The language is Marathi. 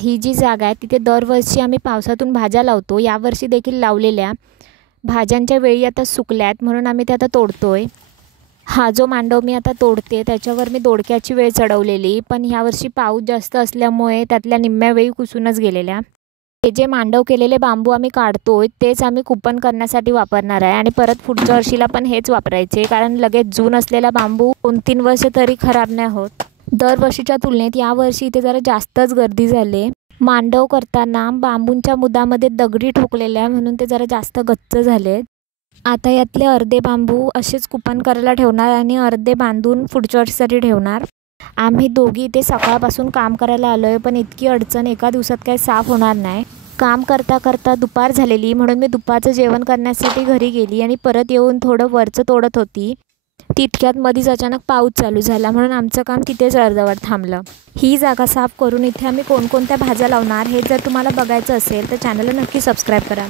ही जी जागा आहे तिथे दरवर्षी आम्ही पावसातून भाज्या लावतो. यावर्षी देखील लावलेल्या भाज्यांच्या वेळी आता सुकल्यात म्हणून आम्ही ते आता तोडतोय. हा जो मांडव मी आता तोडते त्याच्यावर मी दोडक्याची वेळ चढवलेली, पण ह्यावर्षी पाऊस जास्त असल्यामुळे त्यातल्या निम्म्या वेळी कुसूनच गेलेल्या. हे जे मांडव केलेले बांबू आम्ही काढतोय तेच आम्ही कुंपण करण्यासाठी वापरणार आहे आणि परत पुढच्या वर्षीला पण हेच वापरायचे, कारण लगेच जून असलेला बांबू 2-3 वर्ष तरी खराब नाही होत. दरवर्षीच्या तुलनेत यावर्षी इथे जरा जास्तच गर्दी झाली. मांडव करताना बांबूंच्या मुदामध्ये दगडी ठोकलेल्या म्हणून ते जरा जास्त गच्च झाले. आता यातले अर्धे बांबू असेच कुंपण करायला ठेवणार आणि अर्धे बांधून पुढच्या वर्षीसाठी ठेवणार. आम्ही दोघी इथे सकाळपासून काम करायला आलो आहे, पण इतकी अडचण एका दिवसात काही साफ होणार नाही. काम करता करता दुपार झालेली म्हणून मी दुपारचं जेवण करण्यासाठी घरी गेली आणि परत येऊन थोडं वरचं तोडत होती. तितक्यात मधीच अचानक पाऊस चालू झाला म्हणून आमचं काम तिथेच अर्धवट थांबलं. ही जागा साफ करून इथे आम्ही कोणकोणत्या भाज्या लावणार हे जर तुम्हाला बघायचं असेल तर चॅनलला नक्की सबस्क्राईब करा.